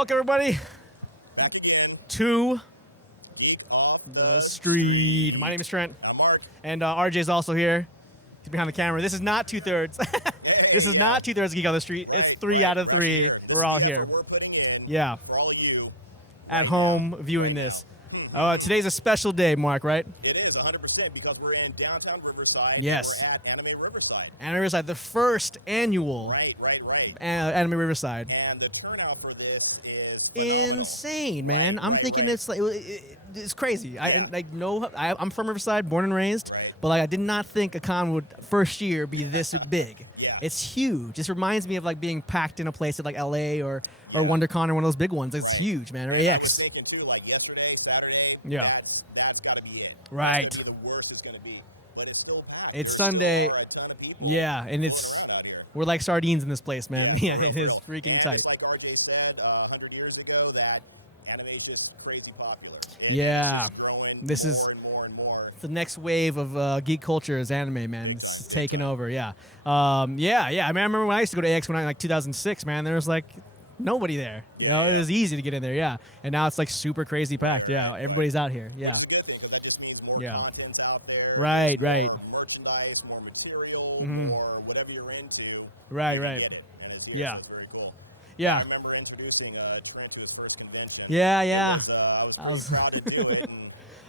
Welcome, everybody, Back again. to Geek off the street. My name is Trent, I'm Mark. and RJ's also here. He's behind the camera. This is not two-thirds. This is not two-thirds Geek on the Street. It's 3 out of 3. We're all here. We're putting in Yeah, for all of you. at home viewing this. Today's a special day, Mark, right? It is 100% because we're in downtown Riverside. Yes. We're at Anime Riverside. Anime Riverside, the first annual Right. Anime Riverside. And the turnout for this is phenomenal. Insane, man. I'm thinking it's like it's crazy. I'm from Riverside, born and raised, Right. but like I did not think a con would first year be this big. Yeah. It's huge. Just reminds me of like being packed in a place at like LA or WonderCon or one of those big ones. It's huge, man. Or I was AX. thinking too, like yesterday, Saturday. Yeah. That's got to be it. Right. That's gotta be the worst it's going to be. But it's still packed. It's There's still Sunday. a ton of people. Yeah, and it's out here. we're like sardines in this place, man. Yeah, for it real. is freaking And tight. Just like RJ said 100 years ago, that anime is just crazy popular. It's Yeah. growing This more is- and more and more. The next wave of geek culture is anime, man. It's taking over, yeah. I mean, I remember when I used to go to AX when I like 2006, man. There was like nobody there. You know, it was easy to get in there, yeah. And now it's like super crazy packed, yeah. Everybody's out here, yeah. It's a good thing because that just means more Yeah. content's out there. Right. More merchandise, more material, Mhm. more whatever you're into. Right. you get it. And it's Yeah. It's very cool. Yeah. I remember introducing Trent to his first convention. Yeah. I was pretty proud to do it. And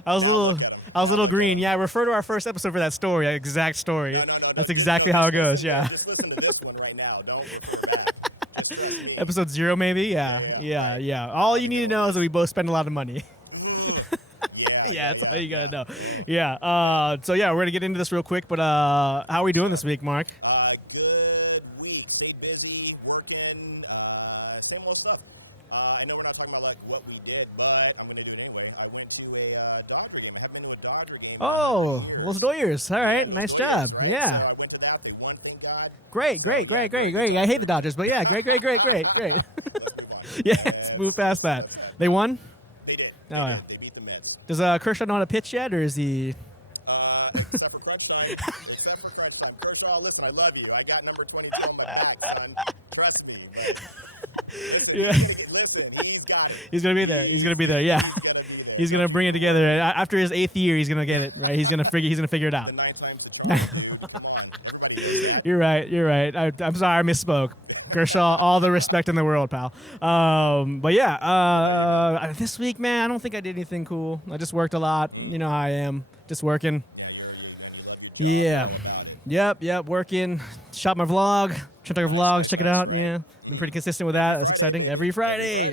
I was a now little, look at him. I was a little green. Yeah, refer to our first episode for that story, that exact story. No, That's just exactly listen- how it goes. Yeah. Just listen to this one right now. Don't listen to that. Just let me- Episode 0, maybe. Yeah. All you need to know is that we both spend a lot of money. Yeah, that's all you gotta know. Yeah. So yeah, we're gonna get into this real quick. But how are we doing this week, Mark? Good week. Stayed busy, working, same old stuff. I know we're not talking about like what we did, but I'm gonna do it anyway. I went to a Dodger game. I haven't been to a Dodger game. Oh, Los Doyers. All right, nice job. Yeah. So I went to that. They won, thank God. Great. I hate the Dodgers, but yeah, great. Yeah, let's move past that. They won? They did. Oh, yeah. They beat the Mets. Does Kershaw know how to pitch yet, or is he? It's time for crunch time. It's time for crunch time. Kershaw, listen, I love you. I got number 22 on my hat, son. Trust me. But Yeah. Listen, he's got it. He's gonna be there. Yeah. He's gonna be there. He's gonna bring it together. After his 8th year, he's gonna get it right. He's gonna figure it out. The 9 times the charm, dude. You're right. I'm sorry, I misspoke. Kershaw, all the respect in the world, pal. But yeah, this week, man, I don't think I did anything cool. I just worked a lot. You know how I am, just working. Yeah. Yep, working. Shot my vlog. Check out our vlogs. Check it out. Yeah, been pretty consistent with that. That's exciting. Every Friday.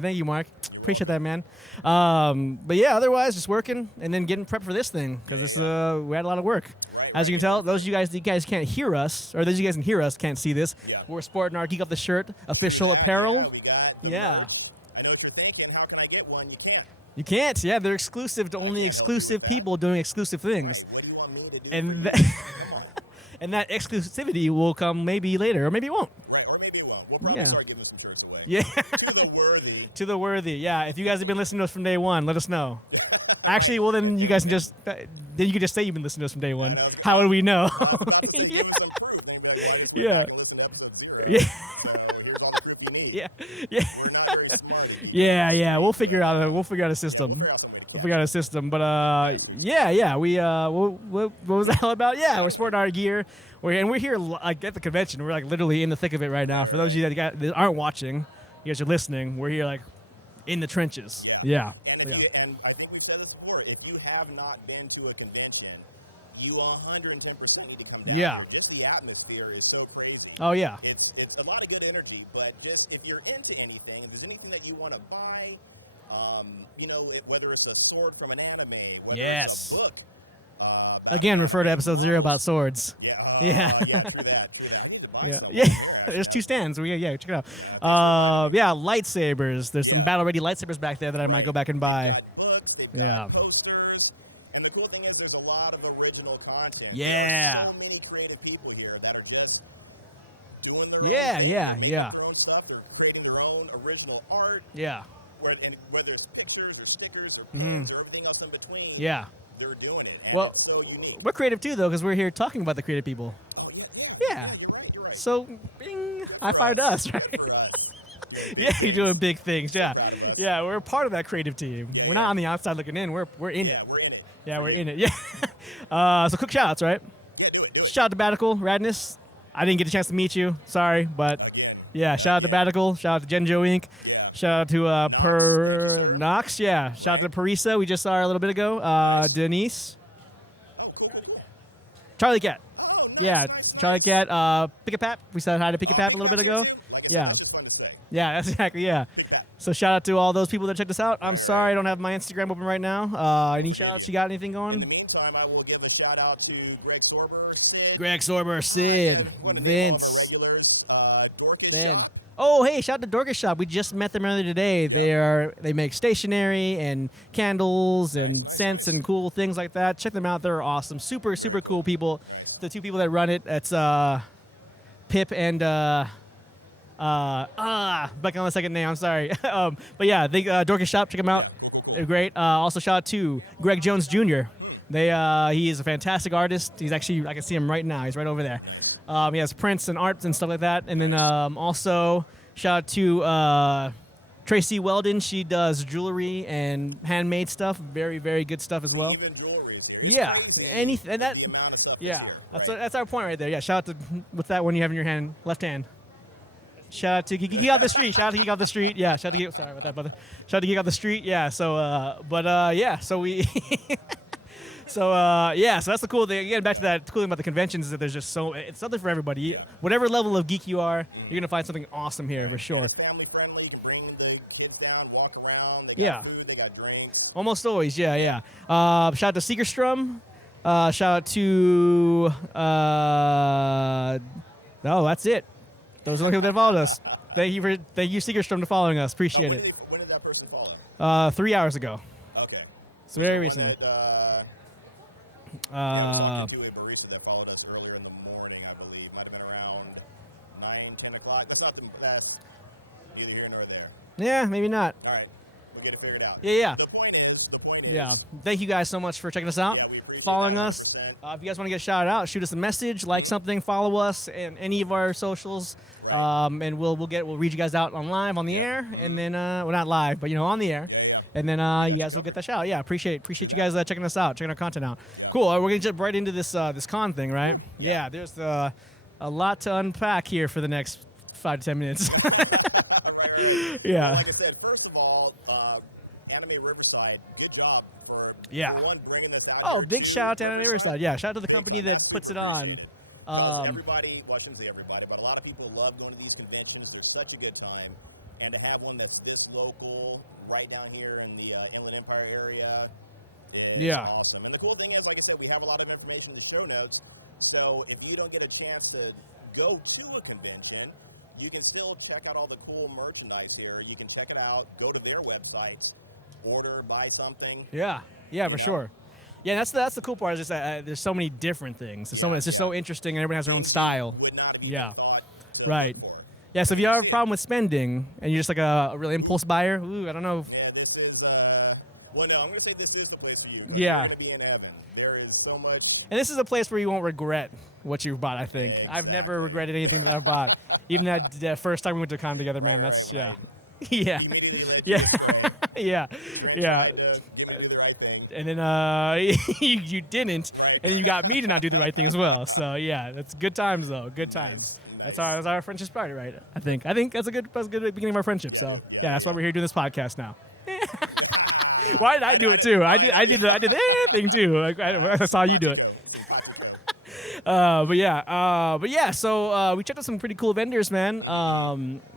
Thank you, Mark. Appreciate that, man. But yeah, otherwise, just working and then getting prepped for this thing because this we had a lot of work. As you can tell, those of you guys can't hear us, or those of you guys can hear us can't see this. Yeah. We're sporting our Geek Off the Shirt official apparel. We got Yeah. I know what you're thinking. How can I get one? You can't. You can't. Yeah, they're exclusive to only exclusive people doing exclusive things. What do you want me to do? And Come that, on. and that exclusivity will come maybe later, or maybe it won't. Right, or maybe it won't. We'll probably Yeah. start giving some shirts away. Yeah. To the worthy. To the worthy. Yeah, if you guys have been listening to us from day one, let us know. Actually, well, then you guys can just say you've been listening to us from day one. How would we know? Give them some proof. And be like, well, Yeah. listen to episode 0. Yeah. Here's all the proof you need. Yeah. We're not very smart. Yeah. We'll figure out a system. We'll figure out a system. But what was that all about? Yeah, we're sporting our gear. We're here like at the convention. We're like literally in the thick of it right now. For those of you that aren't watching, you guys are listening. We're here like in the trenches. Yeah. And, So, yeah. and I think we've said this before, if you have not been to a convention, you 110% need to come down. Yeah. Here. Just the atmosphere is so crazy. Oh yeah. It's a lot of good energy, but just if you're into anything, if there's anything that you want to buy, whether it's a sword from an anime, whether Yes. it's a book. Again, refer to episode 0 about swords. Yeah. Yeah. True that. I need to buy some. Yeah. There's 2 stands. Check it out. Lightsabers. There's some battle ready lightsabers back there that I might go back and buy. Got books, they've Yeah. got posters, and the cool thing is there's a lot of original content. Yeah. There's so many creative people here that are just doing their Yeah, own thing, yeah, making yeah. their own stuff. They're creating their own original art, Yeah. whether it's pictures or stickers or Mhm. prints or everything else in between. Yeah. They're doing it. And Well, it's so unique. we're creative too, though, because we're here talking about the creative people. Oh, yeah. Yeah. You're right. So, bing, high five to us, right? For us. Yeah, you're doing big things. Yeah, Proud of us. yeah, we're part of that creative team. Yeah, We're not on the outside looking in. We're in Yeah, it. we're in it. Yeah, we're in it. Yeah. So quick shout outs, right? Yeah, do it. Shout out to Batical, Radness. I didn't get a chance to meet you. Sorry, but Again. yeah, shout out to Batical. Shout out to Genjo Inc. Shout out to Per Knox. Yeah. Shout out to Parisa. We just saw her a little bit ago. Denise. Charlie Cat. Yeah, Charlie Cat. Pickapap. We said hi to Pickapap a little bit ago. Yeah. Yeah, that's exactly, yeah. So shout out to all those people that checked us out. I'm sorry I don't have my Instagram open right now. Any shout outs? You got anything In the going? meantime, I will give a shout out to Greg Sorber, Sid, Greg Sorber, Sid, one of the Vince, regulars, Dorcas Ben. Shop. Oh, hey, shout out to Dorcas Shop. We just met them earlier today. They make stationery and candles and scents and cool things like that. Check them out. They're awesome. Super, super cool people. The two people that run it, it's Pip and back on the second name. I'm sorry. But yeah, they Dorcas Shop. Check them out. They're great. Also, shout out to Greg Jones Jr. He is a fantastic artist. He's actually, I can see him right now. He's right over there. He has prints and arts and stuff like that. And then also shout out to Tracy Weldon. She does jewelry and handmade stuff. Very, very good stuff as well. Even jewelry is here. Yeah, anything. And that. The amount of stuff Yeah, here, that's right? that's our point right there. Yeah, shout out to with that one you have in your hand, left hand. Shout out to Geek Out the Street. Shout out to Geek Out the Street. Yeah, shout out to Geek. Sorry about that, brother. Shout out to Geek Out the Street. Yeah. So, yeah. So we. So that's the cool thing. Again, back to that cool thing about the conventions is that there's just it's something for everybody. Whatever level of geek you are, you're gonna find something awesome here for sure. It's family friendly. You can bring the kids down, walk around. They got Yeah. food, they got drinks. Almost always, yeah. Shout out to Seekerstrom. Shout out to no, that's it. Those are the only people that followed us. Thank you, Seekerstrom, for following us. Appreciate it. When did that person follow? 3 hours ago. Okay. So very One recently. that, Uh, I was talking to a barista that followed us earlier in the morning, I believe. Might have been around 9, 10 o'clock. That's not the best, neither here nor there. yeah, maybe not. All right, we'll get it figured out. Yeah. The point is, Yeah. Thank you guys so much for checking us out, Yeah, we appreciate following that, us. 100%. If you guys want to get shouted out, shoot us a message, like something, follow us and any of our socials, and we'll read you guys out on live on the air, and then well, not live, but on the air. Yeah. And then you guys will get that shout. Yeah, appreciate you guys checking us out, checking our content out. Cool. We're gonna jump right into this this con thing, right? Yeah. There's a lot to unpack here for the next 5 to 10 minutes. Yeah. Like I said, first of all, Anime Riverside, good job for Yeah. number one, bringing this out. Oh, here big shout out to Anime Riverside. Yeah, shout out to the company that Fantastic. puts it on. Because everybody, well, I shouldn't say everybody, but a lot of people love going to these conventions. They're such a good time. And to have one that's this local, right down here in the Inland Empire area, is Yeah. awesome. And the cool thing is, like I said, we have a lot of information in the show notes. So if you don't get a chance to go to a convention, you can still check out all the cool merchandise here. You can check it out, go to their websites, order, buy something. Yeah, for know? sure. Yeah, that's the cool part. Is just that there's so many different things. It's just so interesting, and everybody has their own style. Would not have Yeah. thought so Right. before. Yeah, so if you have a problem with spending and you're just like a real impulse buyer, ooh, I don't know. Yeah, this is, well, no, I'm going to say this is the place for you. Yeah. You're going to be in heaven. There is so much. And this is a place where you won't regret what you've bought, I think. I've never regretted anything that I've bought. Even that first time we went to con together, man, that's, yeah. Yeah. Immediately read Yeah. this, Yeah. Yeah. trying to Give me to do the right thing. And then you didn't, and then you got me to not do the right thing as well. So yeah, that's good times though. Good times. That's our friendship started, right? I think that's a good beginning of our friendship. So yeah, that's why we're here doing this podcast now. Why did I do it too? I did the thing too. Like, I saw you do it. But yeah. So we checked out some pretty cool vendors, man.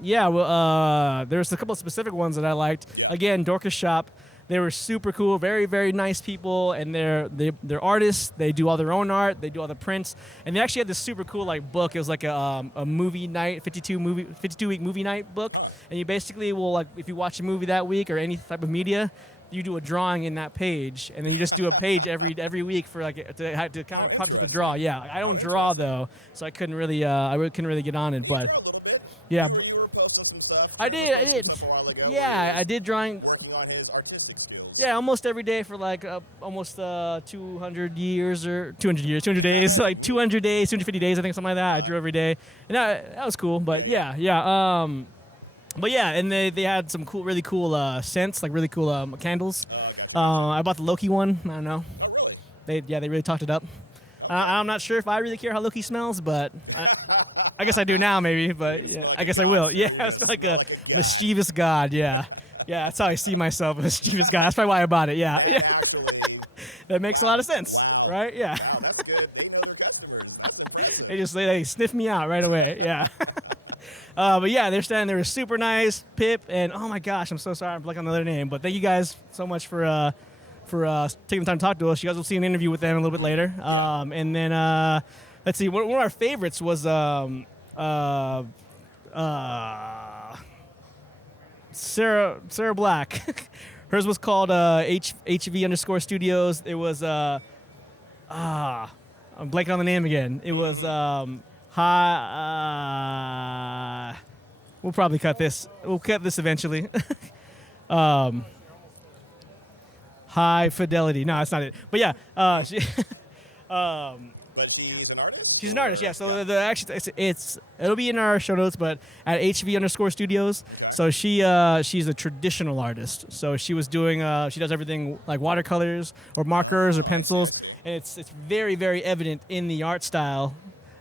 There's a couple of specific ones that I liked. Again, Dorcas Shop. They were super cool, very, very nice people, and they're artists. They do all their own art. They do all the prints, and they actually had this super cool book. It was like a movie night, 52-week movie night book, and you basically will if you watch a movie that week or any type of media, you do a drawing in that page, and then you just do a page every week for to kind of prompt you to draw. Yeah, I don't draw though, so I couldn't really get on it, but yeah, You were posting some stuff. I did. A while ago. Yeah, I did drawing. Working on his artistic skills. Yeah, almost every day for almost 200 years or 200 days, like 200 days, 250 days, I think, something like that. I drew every day, and that was cool. But yeah. But yeah, and they had some cool, really cool scents, like really cool candles. I bought the Loki one. I don't know. Oh, really? They really talked it up. I'm not sure if I really care how Loki smells, but I guess I do now, maybe. But yeah, I guess I will. Yeah, I smell like a mischievous god. Yeah, that's how I see myself, a mischievous god. That's probably why I bought it. Yeah, yeah. That makes a lot of sense, right? Yeah. Wow, that's good. They know the customers. They sniff me out right away. Yeah. But yeah, they're standing there. Super nice, Pip, and oh my gosh, I'm so sorry I'm blanking on the other name. But thank you guys so much for taking the time to talk to us. You guys will see an interview with them a little bit later. And then let's see, one of our favorites was Sarah Black. Hers was called HV_studios. It was I'm blanking on the name again. It was we'll probably cut this. We'll cut this eventually. High Fidelity. No, that's not it. But yeah, But she's an artist? she's an artist. Yeah. So it'll be in our show notes, but at HV_studios. So she's a traditional artist. So she was doing she does everything like watercolors or markers or pencils, and it's very, very evident in the art style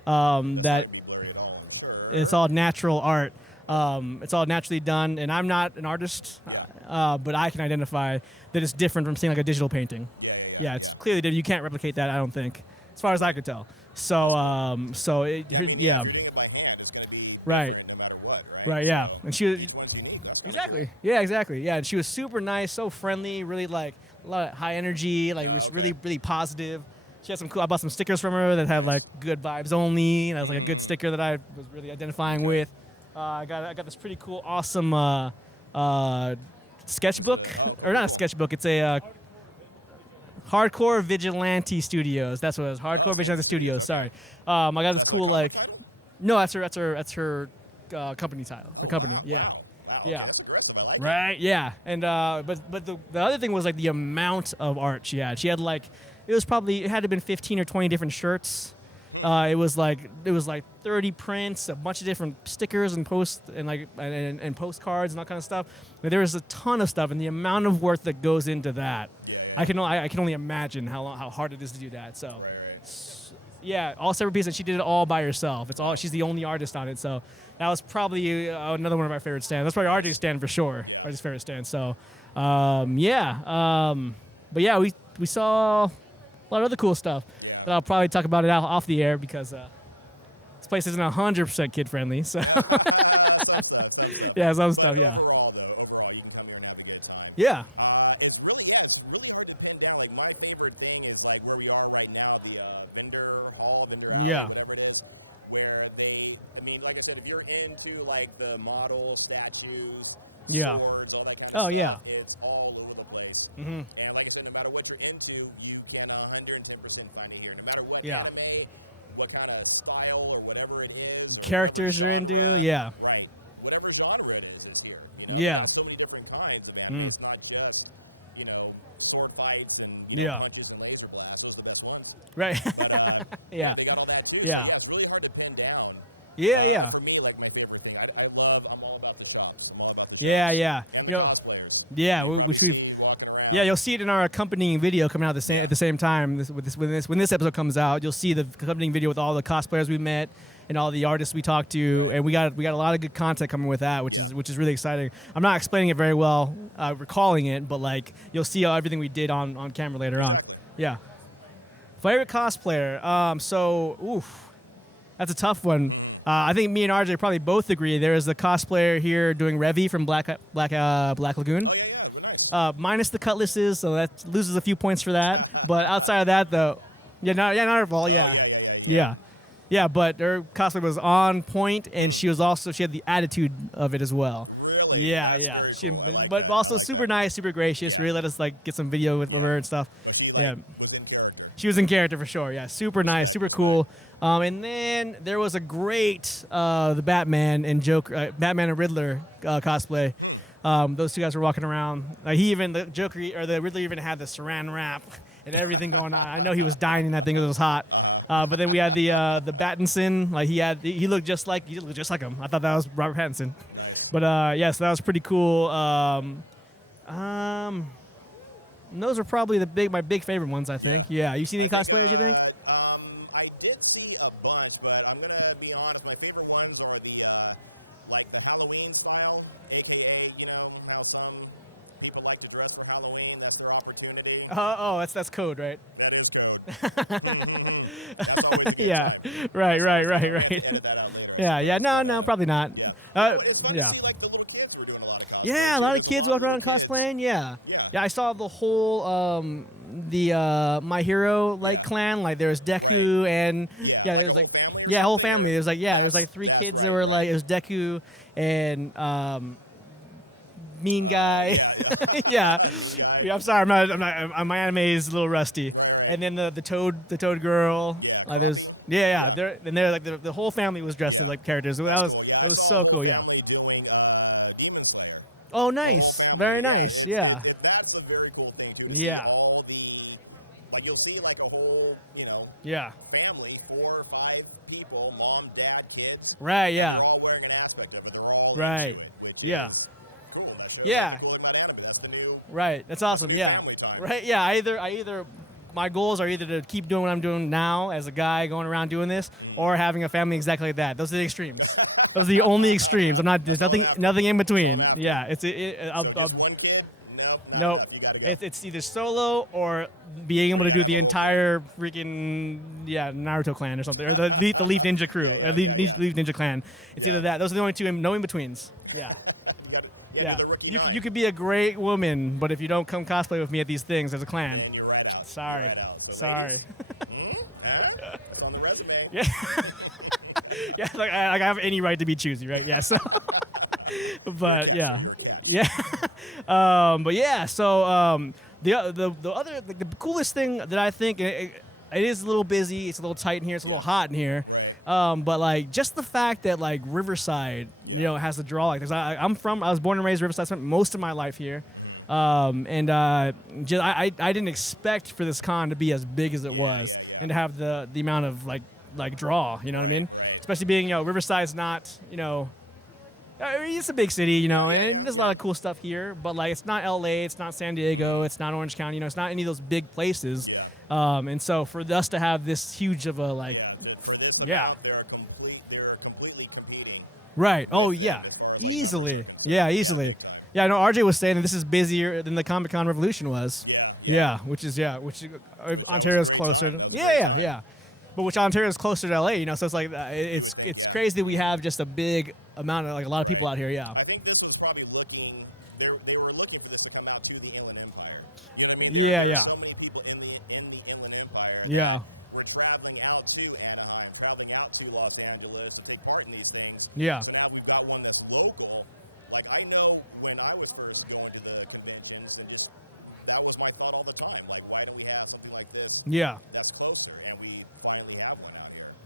that it's all natural art. It's all naturally done, and I'm not an artist, but I can identify that it's different from seeing like a digital painting. Yeah, it's clearly different. You can't replicate that, I don't think, as far as I could tell. So, I mean, yeah, if you're doing it by hand, it's going to be right, no matter what, right? right, yeah. And she was Each one's unique. That's exactly, yeah, exactly, yeah. And she was super nice, so friendly, really like a lot of high energy, like was really, really positive. She had some cool. I bought some stickers from her that had like good vibes only, and that was like a good sticker that I was really identifying with. I got this pretty cool, awesome sketchbook, or not a sketchbook. It's a Hardcore Vigilante Studios. That's what it was. Hardcore Vigilante Studios. Sorry. I got this cool like. No, that's her company title. Her company. Yeah. Yeah. Right. Yeah. And but the other thing was like the amount of art she had. She had like it had to have been 15 or 20 different shirts. It was like 30 prints, a bunch of different stickers and and postcards and all kind of stuff. But there was a ton of stuff, and the amount of work that goes into that, I can only imagine how hard it is to do that. So, yeah, all separate pieces, and she did it all by herself. She's the only artist on it. So that was probably another one of our favorite stands. That's probably RJ's stand for sure. RJ's favorite stand. So, but yeah, we saw a lot of other cool stuff. But I'll probably talk about it off the air because this place isn't 100% kid friendly. So yeah, some stuff. Yeah. Overall, you can come here and have a good time. Yeah. It's really hard to pin down. Like my favorite thing is like where we are right now, the vendor hall, Yeah. whatever it is, where like I said, if you're into like the model statues, Yeah. swords, all that kind of Oh, stuff, yeah. it's all over the place. Mhm. And like I said, no matter what you're into, you can 110% find it here. No matter what Yeah. anime, what kind of style or whatever it is, or Characters you're into. Yeah. right, whatever genre it is here. Yeah. There's so many different kinds again. Mm. It's not just sword fights and Yeah. punches and laser blasts. Those are the best ones. Right. But Yeah. they got all that too. Yeah. It's really hard to pin down. Yeah. Yeah. For me, like my favorite thing, I'm all about the song. I'm all about the Yeah. Yeah. and the cosplayers. Yeah. Which we've. Walking around. Yeah, you'll see it in our accompanying video coming out at the same time. When this episode comes out, you'll see the accompanying video with all the cosplayers we met and all the artists we talked to, and we got a lot of good content coming with that, which is really exciting. I'm not explaining it very well, recalling it, but like you'll see everything we did on camera later on. Yeah. Favorite cosplayer. That's a tough one. I think me and RJ probably both agree. There is a cosplayer here doing Revy from Black Lagoon. Minus the cutlasses, so that loses a few points for that. But outside of that, though, not our fault. Yeah. But her cosplay was on point, and she had the attitude of it as well. Really? Yeah. But also super nice, super gracious. Really let us like get some video with her and stuff. Yeah. She was in character for sure. Yeah, super nice, super cool. And then there was a great the Batman and Batman and Riddler cosplay. Those two guys were walking around. The Riddler even had the saran wrap and everything going on. I know he was dying in that thing because it was hot. But then we had the Pattinson. Like he looked just like him. I thought that was Robert Pattinson. But yeah, so that was pretty cool. Those are probably my big favorite ones, I think. Yeah, you seen any cosplayers? You think? I did see a bunch, but I'm gonna be honest. My favorite ones are the like the Halloween style, aka how some people like to dress for Halloween. That's their opportunity. Oh, that's code, right? That is code. That's always a good Yeah, time. right. Edit that out later. Yeah. No, probably not. Yeah. It's fun Yeah. to see like the little kids were doing a lot of stuff. Yeah, a lot of kids walking around cosplaying. Yeah. Yeah, I saw the whole My Hero like clan. Like there was Deku and there was like whole family. There's like 3 kids that were like it was Deku and mean guy. Yeah. I'm sorry. I'm not. My anime is a little rusty. And then the toad girl. Like there's They're like the whole family was dressed as like characters. That was so cool. Yeah. Doing Demon Slayer. Oh, nice. Very nice. Yeah. That's a very cool thing too. Yeah. All like you'll see like a whole Yeah. family, 4 or 5 people, mom, dad, kids. Right. Yeah. They're all wearing an aspect of it. They're all Right. into it, which Yeah. is cool. That's Yeah. That's Mount Anime. That's the new Right. That's awesome. Yeah. family time. Right. Yeah. I either my goals are either to keep doing what I'm doing now as a guy going around doing this, or having a family exactly like that. Those are the extremes. Those are the only extremes. I'm not. There's nothing in between. Yeah. I'll Just one kid? nope. You gotta go. It's either solo or being able to do the entire freaking Naruto clan or something, or the Leaf Ninja crew, or Leaf Ninja clan. It's either that. Those are the only two. No in betweens. Yeah. You gotta- Yeah. the rookie You knight, could be a great woman, but if you don't come cosplay with me at these things as a clan, and you're right out. sorry. You're right out. So Sorry. Huh? It's on the resume. Yeah. Yeah, like I have any right to be choosy, right? Yeah, so but yeah. But yeah, so the other the coolest thing that I think it is a little busy, it's a little tight in here, it's a little hot in here. But like just the fact that like Riverside, has a draw like this. I was born and raised Riverside, spent most of my life here. I didn't expect for this con to be as big as it was and to have the amount of like draw, you know what I mean? Especially being, Riverside's not, it's a big city, and there's a lot of cool stuff here, but like it's not LA, it's not San Diego, it's not Orange County, it's not any of those big places. And so for us to have this huge of a like, For this yeah. amount, they're completely competing. Right. Oh yeah, easily. Yeah, easily. Yeah, I know RJ was saying that this is busier than the Comic-Con Revolution was. Yeah, which Ontario's closer. Yeah. But which Ontario's closer to LA, so it's like it's crazy that we have just a big amount of like a lot of people out here. Yeah. I think this was probably they were looking for this to come out through the Inland Empire. You know what I mean? Yeah. So many people in the Inland Empire. Yeah. Were traveling out to Anaheim, traveling out to Los Angeles to take part in these things. Yeah. So now you've got one that's local. Like I know when I was first going to the conventions, that was my thought all the time. Like, why don't we have something like this Yeah. that's closer? And we finally have one.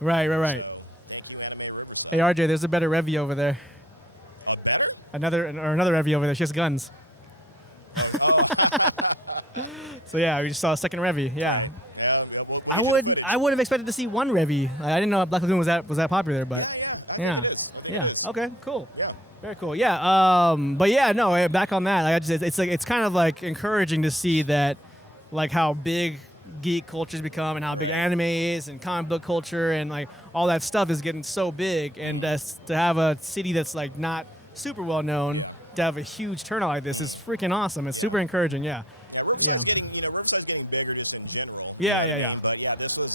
Right. So, if you want to go Riverside, Hey RJ, there's a better Revy over there. better. Another Revy over there. She has guns. So yeah, we just saw a second Revy. Yeah. I would have expected to see one Revy. I didn't know Black Lagoon was that popular, but yeah. Okay, cool. Very cool. Yeah. But yeah, no. Back on that, it's kind of like encouraging to see that, like how big geek culture's become and how big anime is and comic book culture and like all that stuff is getting so big, and to have a city that's like not super well known to have a huge turnout like this is freaking awesome. It's super encouraging. Yeah. Yeah. Riverside's getting bigger just in general. Yeah. But yeah, this was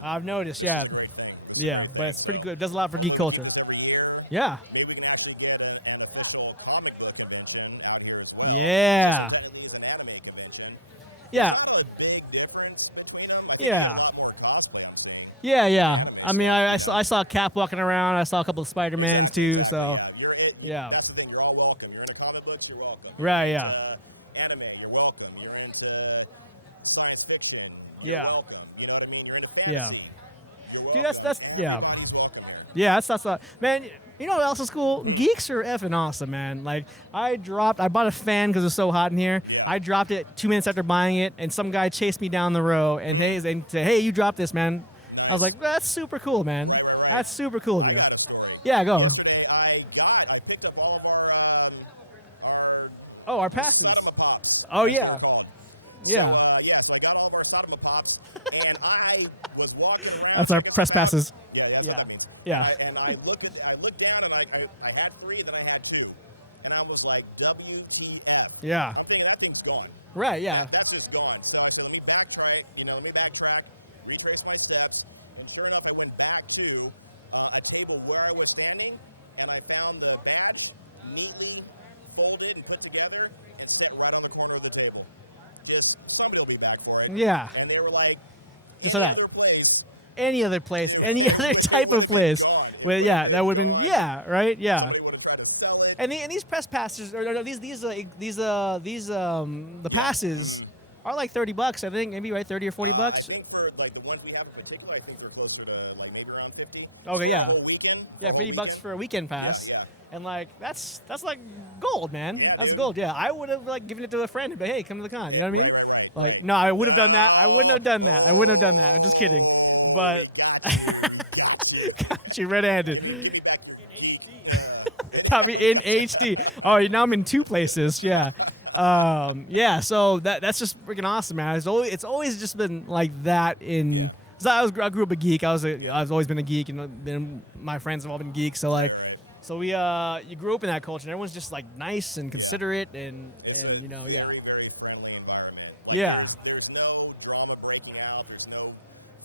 I've noticed. Yeah. a great thing. Yeah. But it's pretty good. It does a lot for geek culture. Every year, Yeah. maybe we can actually get an official comic book convention out here as well. Yeah. And it is an anime convention. Yeah. Not a big difference between them. Yeah. A lot more costumes. Yeah. I mean, I saw Cap walking around. I saw a couple of Spider-Mans too. So Yeah. That's the thing. You're all welcome. You're into comic books, you're welcome. Right, yeah. Anime, you're welcome. You're into science fiction. Yeah. You're welcome. You know what I mean? You're into fantasy. Yeah. You're Dude, welcome. that's yeah. Everybody's welcome. Yeah, that's man. You know what else is cool? Geeks are effing awesome, man. Like I bought a fan because it's so hot in here. I dropped it 2 minutes after buying it, and some guy chased me down the row and said, "Hey, you dropped this, man." I was like, "That's super cool, man. That's super cool of you." Yeah, go. Yesterday, I picked up all of our Oh, our passes. Sodom Pops. Oh, yeah. Yeah. Yes, I got all of our Sodom Pops, and I was walking around. That's our press passes. Yeah, that's Yeah. what I mean. Yeah. And I looked down, and I had 3, then I had 2. And I was like, WTF. Yeah. I'm thinking that thing's gone. Right, yeah. That's just gone. So I said, let me backtrack, retrace my steps. And sure enough, I went back to a table where I was standing, and I found the badge neatly folded and put together and set right on the corner of the table. Just somebody will be back for it. Yeah. And they were like, just like that. other place. Any other place, any other type of place. Well, yeah, that would have been, yeah, right, yeah. And these press passes, or the passes are like $30, I think, maybe right, 30 or $40. I think for like the ones we have in particular, I think we're closer to like maybe around 50. Okay, yeah. For a weekend, Yeah, $50 for a weekend pass. Yeah. And like that's like gold, man. Yeah, that's dude. gold. Yeah, I would have like given it to a friend and be, hey, come to the con. You know what I mean? Right. Like, no, I would have done that. I wouldn't have done that. I wouldn't have done that. I'm just kidding. But got you red-handed. Got me in HD. Oh, now I'm in 2 places. Yeah. Yeah. So that's just freaking awesome, man. It's always just been like that in. So I grew up a geek. I've always been a geek, and then my friends have all been geeks. So like. So you grew up in that culture, and everyone's just like nice and considerate, and you know, yeah. Very, very friendly environment. Yeah. There's no drama breaking out. There's no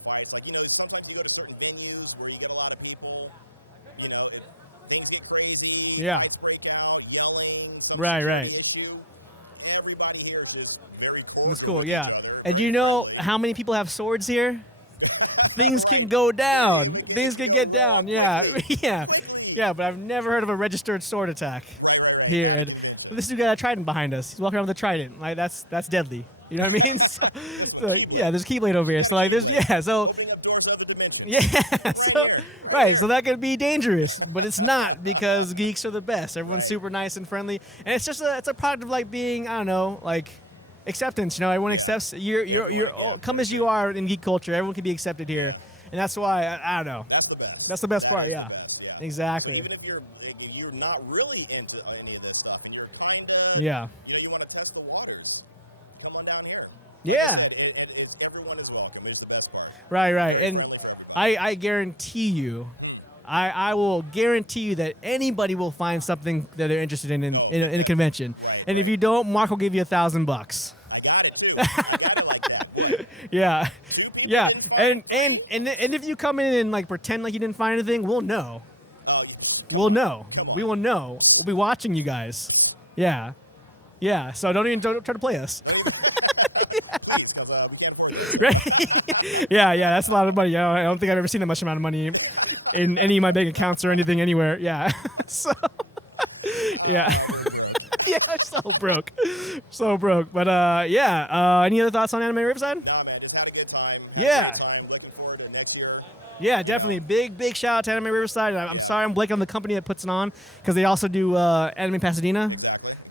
fights. Like, you know, sometimes you go to certain venues where you get a lot of people. You know, things get crazy. Yeah. Fights break out, yelling. Right. Issue. Everybody here is just very cool. That's cool. Yeah. And you know how many people have swords here? Things can go down. Things can get down. Yeah. Yeah. Yeah, but I've never heard of a registered sword attack here. And this dude got a trident behind us. He's walking around with a trident. Like that's deadly. You know what I mean? So yeah, there's a keyblade over here. So like there's so right. So that could be dangerous, but it's not because geeks are the best. Everyone's super nice and friendly, and it's just it's a product of like being, I don't know, like acceptance. You know, everyone accepts you're come as you are in geek culture. Everyone can be accepted here, and that's why I don't know. That's the best. That's the best part. Yeah. Exactly. Even if you're not really into any of this stuff, and you're kind of you want to test the waters, come on down here. Yeah. And everyone is welcome. It's the best part. Right. And I guarantee you, I will guarantee you that anybody will find something that they're interested in a convention. Right. And if you don't, Mark will give you $1,000. I got it too. I got it like that. Yeah. Yeah. And if you come in and like pretend like you didn't find anything, we'll know. We'll know. We will know. We'll be watching you guys. Yeah. Yeah. So don't try to play us. Right? Yeah. That's a lot of money. I don't think I've ever seen that much amount of money in any of my bank accounts or anything anywhere. Yeah. So, yeah. Yeah, I'm so broke. But, yeah. Any other thoughts on Anime Riverside? No, man, just had a good time. Yeah. Looking forward to next year. Yeah, definitely. Big shout out to Anime Riverside. I'm sorry I'm blanking on the company that puts it on because they also do Anime Pasadena.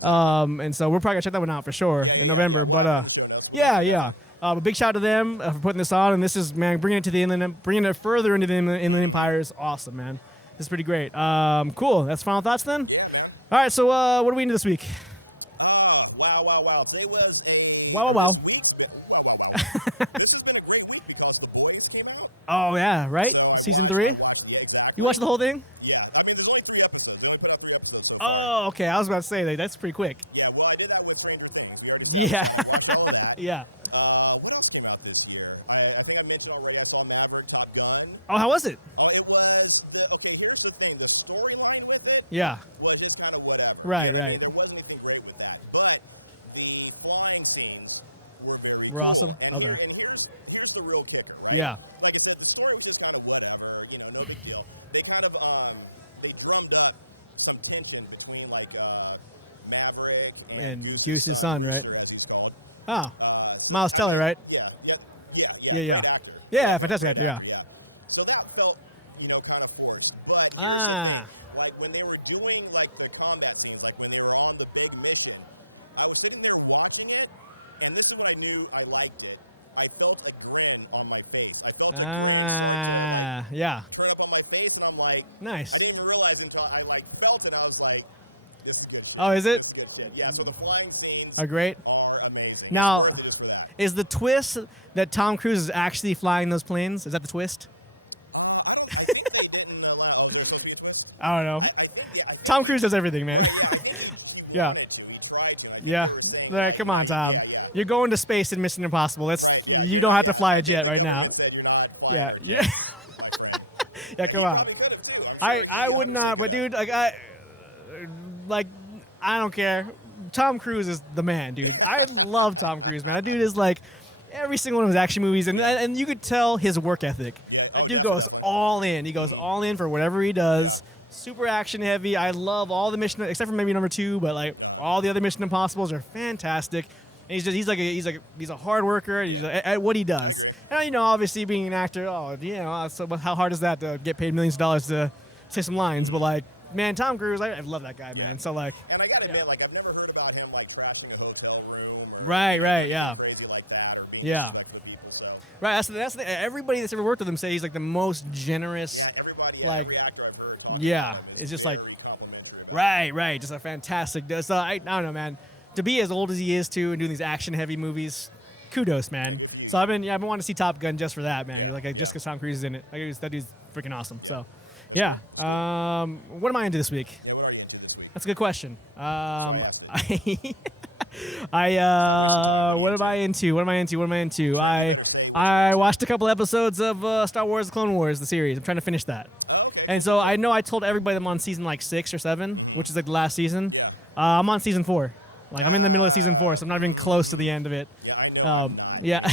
And so we're probably going to check that one out for sure in November. But yeah. But big shout out to them for putting this on. And this is, man, bringing it to the inland, bringing it further into the Inland Empire is awesome, man. This is pretty great. Cool. That's final thoughts then? All right, so what are we into this week? Wow. Today was a Wow. week's been, This has been a great week because the boys came out. Oh, yeah, right? Season 3? You watched the whole thing? Yeah. I mean, there's only 3 episodes. Oh, okay. I was about to say, that's pretty quick. Yeah, well, I did that with Stranger Things. We already Yeah. saw that. Yeah. What else came out this year? I think I mentioned already I saw Maverick Top Gun. Oh, how was it? Oh, it was, okay, here's the thing. The storyline with it Yeah. was just kind of whatever. Right. There wasn't anything great with that. But the flying scenes were very We're awesome? And Okay. And here's the real kicker. Right? Yeah. Like I said, the story was just kind of whatever, no big deal. They kind of, they drummed up some tension between, like, Maverick And Goose's son, right? Uh, Oh, Miles Teller, right? Yeah. Yeah, fantastic actor, yeah. So that felt, kind of forced. But like when they were doing like the combat scenes, like when they were on the big mission, I was sitting there watching it, and this is when I knew I liked it. I felt a grin on my face. I felt Yeah. up on my face, and I'm like, Nice. I didn't even realize until I like felt it. I was like, Oh, is it? Yeah, so the flying scenes Oh, great. are amazing. Now, Very good for that. is the twist that Tom Cruise is actually flying those planes? Is that the twist? I think they didn't allow those to be a twist. I don't know. I think, yeah, I think Tom Cruise does everything, man. he Yeah. wanted to. He tried to. Yeah. All right, come on, Tom. You're going to space in Mission Impossible. You don't have to fly a jet right now. Said you're not Yeah. Yeah. Yeah, come on. I would not, but dude, like I don't care. Tom Cruise is the man, dude. I love Tom Cruise, man. That dude is like every single one of his action movies, and you could tell his work ethic. That dude goes all in. He goes all in for whatever he does. Super action heavy. I love all the mission, except for maybe number 2, but like all the other Mission Impossibles are fantastic. And he's a hard worker. He's at what he does. And obviously being an actor, so how hard is that to get paid millions of dollars to say some lines? But like, man, Tom Cruise, I love that guy, man. So like, And I gotta admit, like, I've never heard about him like crashing a hotel room or right, yeah, crazy like that or being yeah. successful people. So Right. That's the, everybody that's ever worked with him say he's like the most generous. everybody, Like, every actor I've heard, Yeah, it's just like very complimentary. right, just a fantastic. So I don't know, man. To be as old as he is too and doing these action heavy movies, kudos, man. So I've been wanting to see Top Gun just for that, man. Like just because Tom Cruise is in it, that dude's freaking awesome. So, yeah. What am I into this week? So what are you into? That's a good question. What am I into? I watched a couple episodes of Star Wars: The Clone Wars, the series. I'm trying to finish that. And so I know I told everybody I'm on season like 6 or 7, which is like the last season. I'm on season 4. Like I'm in the middle of season 4, so I'm not even close to the end of it. Yeah, I know. Yeah.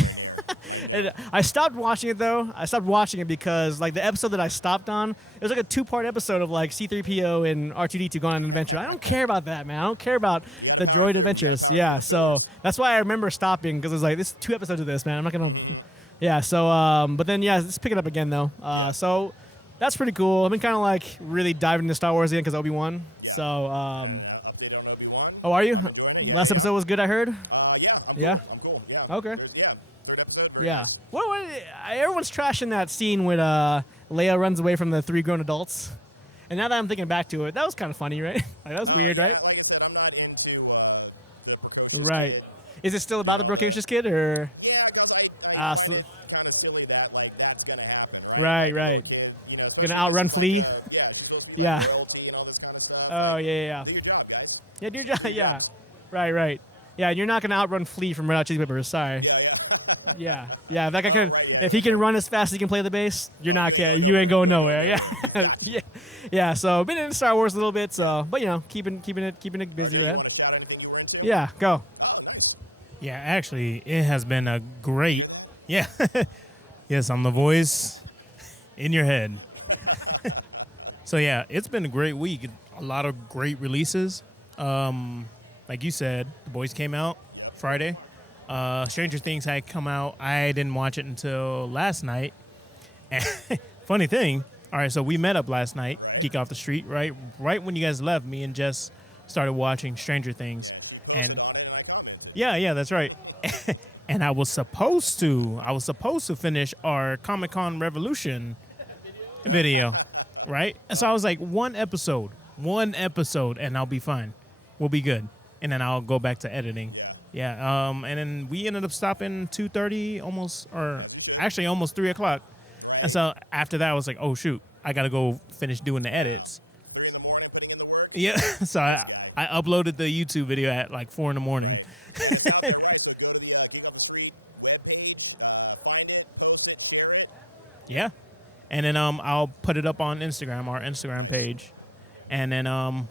And I stopped watching it though. I stopped watching it because like the episode that I stopped on, it was like a 2-part episode of like C-3PO and R2-D2 going on an adventure. I don't care about that, man. I don't care about the droid adventures. Yeah, so that's why I remember stopping because it was like this 2 episodes of this, man. I'm not gonna. Yeah. So but then let's pick it up again though. So that's pretty cool. I've been kind of like really diving into Star Wars again because Obi-Wan. So oh, are you? Last episode was good, I heard. Yeah. I'm cool. Yeah. Okay. Yeah. Third episode. Yeah. What, everyone's trashing that scene when Leia runs away from the 3 grown adults. And now that I'm thinking back to it, that was kind of funny, right? Like, that was weird, right? Like I said, I'm not into the precocious Right. Is it still about the precocious kid, or? Yeah, because So, kind of silly that like that's gonna happen. Like, right. kid, Gonna outrun Flea? Yeah. royalty and all this kind of stuff. Oh, yeah. Do your job, guys. Yeah, do your job. Yeah. Right. Yeah, you're not gonna outrun Flea from Red Hot Chili Peppers. Sorry. Yeah. If that guy if he can run as fast as he can play the bass, you're not. You ain't going nowhere. Yeah. Yeah. So been into Star Wars a little bit. So, but keeping it busy with that. Want to shout anything you were into? Yeah. Go. Yeah, actually, it has been a great. Yeah. Yes, I'm the voice in your head. So, yeah, it's been a great week. A lot of great releases. Like you said, The Boys came out Friday. Stranger Things had come out. I didn't watch it until last night. And funny thing, all right, so we met up last night, Geek Off the Street, right? Right when you guys left, me and Jess started watching Stranger Things. And yeah, that's right. And I was supposed to finish our Comic-Con Revolution video, right? And so I was like, one episode, and I'll be fine. We'll be good. And then I'll go back to editing. Yeah, and then we ended up stopping 2:30, almost 3 o'clock. And so after that, I was like, oh, shoot, I got to go finish doing the edits. Yeah, so I uploaded the YouTube video at like 4 in the morning. Yeah. And then I'll put it up on Instagram, our Instagram page. And then I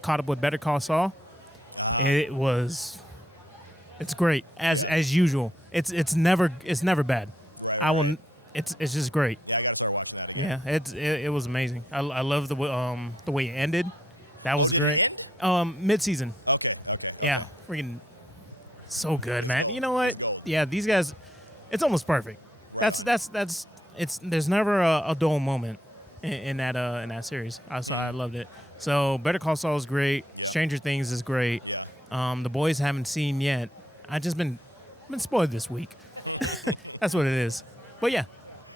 caught up with Better Call Saul. It's great as usual. It's never bad. It's just great. Yeah, it was amazing. I love the way it ended. That was great. Mid-season. Yeah, freaking so good, man. You know what? Yeah, these guys, it's almost perfect. There's never a dull moment in that series. So I loved it. So Better Call Saul is great. Stranger Things is great. The Boys haven't seen yet. I just been spoiled this week. That's what it is. But yeah,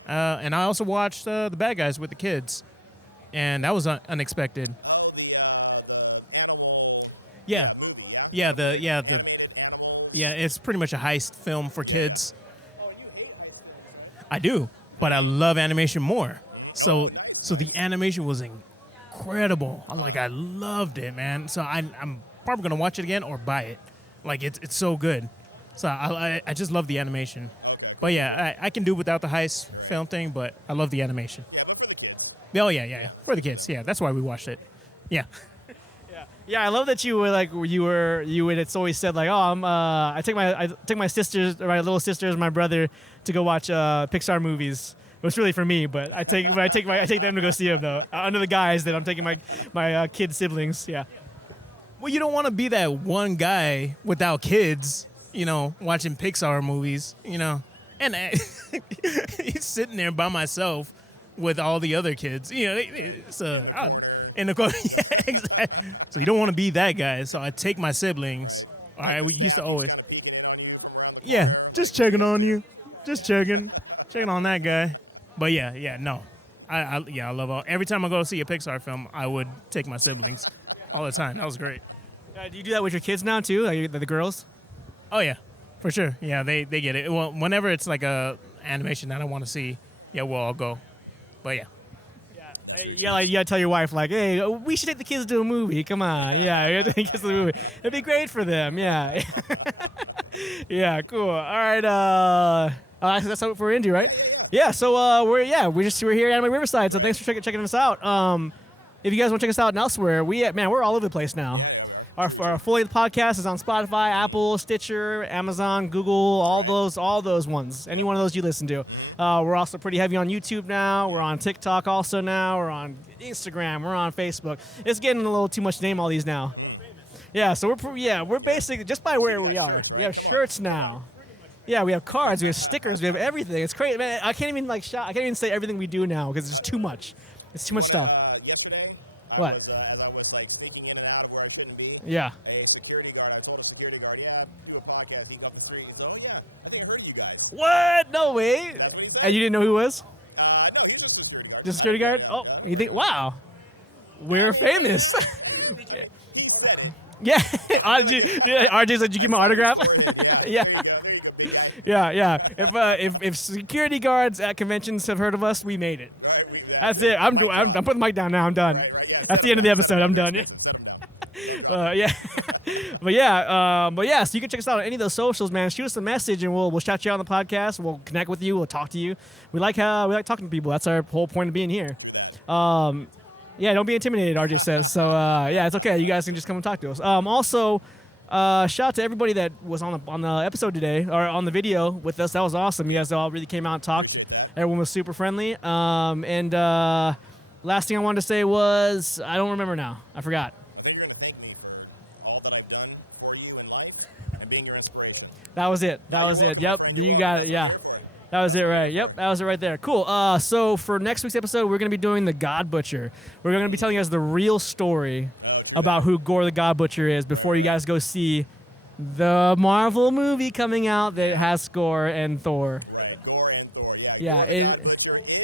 and I also watched The Bad Guys with the kids, and that was unexpected. Yeah, it's pretty much a heist film for kids. I do, but I love animation more. So the animation was incredible. I loved it, man. So I'm probably gonna watch it again or buy it. Like it's so good. So I just love the animation. But yeah, I can do without the heist film thing, but I love the animation. Oh yeah, for the kids. Yeah, that's why we watched it. Yeah. Yeah, I love that you were like you would. It's always said like, oh, I take my sisters, my little sisters, my brother to go watch Pixar movies. It was really for me, but I take them to go see them though. Under the guise that I'm taking my kid siblings. Yeah. Well, you don't want to be that one guy without kids, watching Pixar movies, and he's sitting there by myself with all the other kids, and of course, yeah, exactly. So you don't want to be that guy. So I take my siblings. All right, we used to always, yeah, just checking on you, just checking on that guy. But no, I love all. Every time I go see a Pixar film, I would take my siblings all the time. That was great. Do you do that with your kids now too? Like the girls? Oh yeah, for sure. Yeah, they get it. Well, whenever it's like a animation that I want to see, yeah, we'll all go. But yeah. Yeah, you gotta tell your wife like, hey, we should take the kids to a movie. Come on, yeah, we gotta take the kids to the movie. It'd be great for them. Yeah. Yeah, cool. All right. That's what we're into, right? Yeah. So we're here at Anime Riverside. So thanks for checking us out. If you guys want to check us out elsewhere, we're all over the place now. Our full-length podcast is on Spotify, Apple, Stitcher, Amazon, Google, all those ones. Any one of those you listen to. We're also pretty heavy on YouTube now. We're on TikTok also now. We're on Instagram. We're on Facebook. It's getting a little too much to name all these now. Yeah, so we're basically just by where we are. We have shirts now. Yeah, we have cards. We have stickers. We have everything. It's crazy, man. I can't even I can't even say everything we do now because it's just too much. It's too much stuff. Yesterday, What? I was like sneaking in and out of where I shouldn't be. Yeah. A security guard, I told a security guard, yeah, do a podcast. He's up the street. He goes, oh yeah, I think I heard you guys. What? No way. And you didn't know who it was? No, he's just a security guard. Just a security guard? Oh, you think? Wow, we're famous. Yeah. RJ said, "Did you give my autograph?" Yeah. Yeah. If security guards at conventions have heard of us, we made it. That's it. I'm putting the mic down now. I'm done. That's the end of the episode. I'm done. Yeah. But yeah. So you can check us out on any of those socials, man. Shoot us a message, and we'll shout you out on the podcast. We'll connect with you. We'll talk to you. We like talking to people. That's our whole point of being here. Yeah, don't be intimidated, RJ says. So, yeah, it's okay. You guys can just come and talk to us. Also, shout out to everybody that was on the episode today, or on the video with us. That was awesome. You guys all really came out and talked. Everyone was super friendly. And last thing I wanted to say was, I don't remember now. I forgot. Thank me for all that I've done for you in life and being your inspiration. That was it. Yep, you got it. Yeah. That was it, right? Yep, that was it right there. Cool. So for next week's episode, we're going to be doing the God Butcher. We're going to be telling you guys the real story about who Gore the God Butcher is before you guys go see the Marvel movie coming out that has Gore and Thor. Right, Gore and Thor, yeah.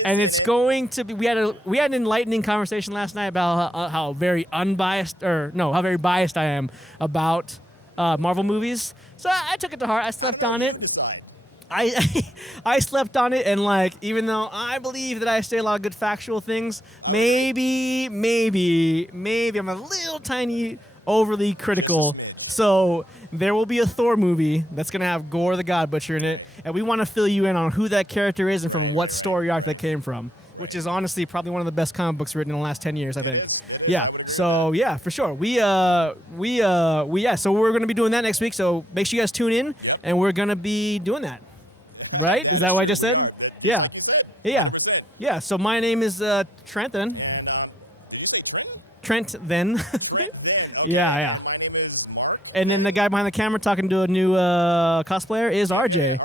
And it's going to be. We had an enlightening conversation last night about how very unbiased, how very biased I am about Marvel movies. So I took it to heart. I slept on it. I slept on it, and even though I believe that I say a lot of good factual things, maybe I'm a little tiny overly critical. So there will be a Thor movie that's going to have Gore the God Butcher in it, and we want to fill you in on who that character is and from what story arc that came from, which is honestly probably one of the best comic books written in the last 10 years, I think. Yeah, so yeah, for sure. So we're going to be doing that next week, so make sure you guys tune in, and we're going to be doing that. Right? Is that what I just said? Yeah. So my name is Trent then. Trent then. Yeah. And then the guy behind the camera talking to a new cosplayer is RJ.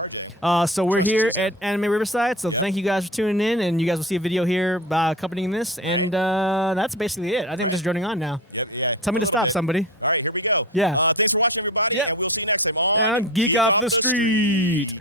So we're here at Anime Riverside, so thank you guys for tuning in, and you guys will see a video here accompanying this, and that's basically it. I think I'm just droning on now. Tell me to stop, somebody. Yeah. Yep. And geek off the street.